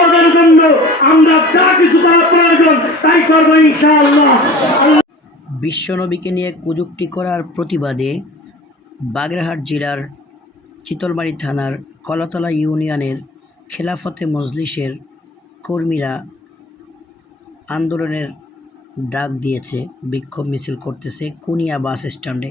বাঁচার জন্য আমরা যা কিছু করা প্রয়োজন, তাই করব ইনশাআল্লাহ। বিশ্বনবীকে নিয়ে কুযুক্তি করার প্রতিবাদে বাগেরহাট জেলার চিতলবাড়ি থানার কলাতলা ইউনিয়নের খেলাফতে মজলিসের কর্মীরা আন্দোলনের ডাক দিয়েছে, বিক্ষোভ মিছিল করতেছে কুনিয়া বাস স্ট্যান্ডে।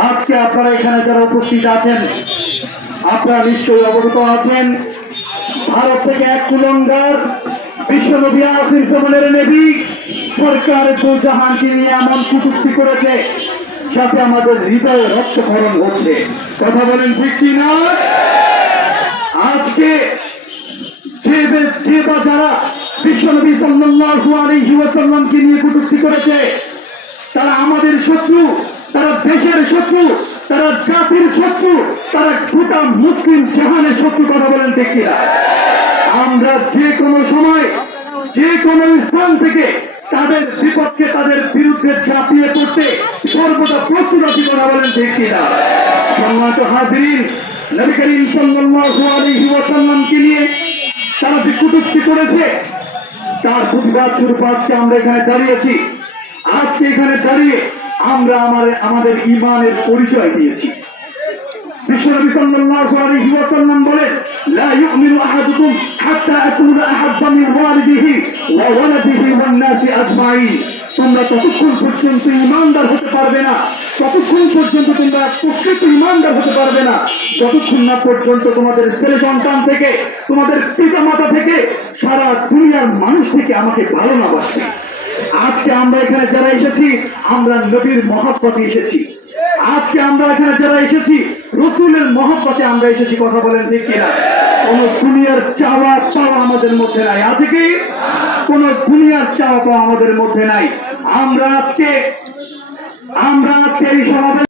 আজকে আপনারা এখানে যারা উপস্থিত আছেন আপনারা নিশ্চয়ই অবগত আছেন। ভারত থেকে এক কুলঙ্গার বিশ্বনবী আখির জামানের নবী সরকার জাহানকে নিয়ে এমন কুটুক্তি করেছে যাতে আমাদের হৃদয়ে রক্তক্ষরণ হচ্ছে। কথা বলেন ঠিক কি না আজকে যে যে বা যারা বিশ্বনবী সাল্লাল্লাহু আলাইহি ওয়াসাল্লামকে নিয়ে কটূক্তি করেছে, তারা আমাদের শত্রু, তারা দেশের শত্রু, তারা জাতির শত্রু, তারা গোটা মুসলিম জাহানের শত্রু, কথা বলেন দেখিয়া আমরা যে কোনো সময়, যে কোনো স্থান থেকে তাদের বিপক্ষে তাদের বিরুদ্ধে ঝাঁপিয়ে পড়তে সর্বদা আছি কথা বলেন দেখিয়া সম্মানিত হাজিরিন, নবী করিম সাল্লাল্লাহু আলাইহি নিয়ে তারা যে কটূক্তি করেছে, তার প্রতিবাদ স্বরূপ আজকে আমরা এখানে দাঁড়িয়েছি আজকে এখানে দাঁড়িয়ে আমরা আমার আমাদের ইমানের পরিচয় দিয়েছি। বিশ্বনবী সাল্লাল্লাহু আলাইহি ওয়াসাল্লাম বলেন, লা ইউমিনু মিন পারবে না। ততক্ষণ তোমরা পারবে না। যতক্ষণ না পর্যন্ত তোমাদের ছেলে সন্তান থেকে, তোমাদের পিতা মাতা থেকে, সারা দুনিয়ার মানুষ থেকে আমাকে ভালো না আজকে আমরা এখানে যারা এসেছি, আমরা নবীর মহাপথে এসেছি। আজকে আমরা এখানে যারা এসেছি, রসুলের মহব্বতে আমরা এসেছি, কথা বলেন ঠিক কিনা? কোন দুনিয়ার চাওয়া পাওয়া আমাদের মধ্যে নাই। আছে কি? কোন দুনিয়ার চাওয়া পাওয়া আমাদের মধ্যে নাই। আমরা আজকে আমরা আজকে এই সমাবেশ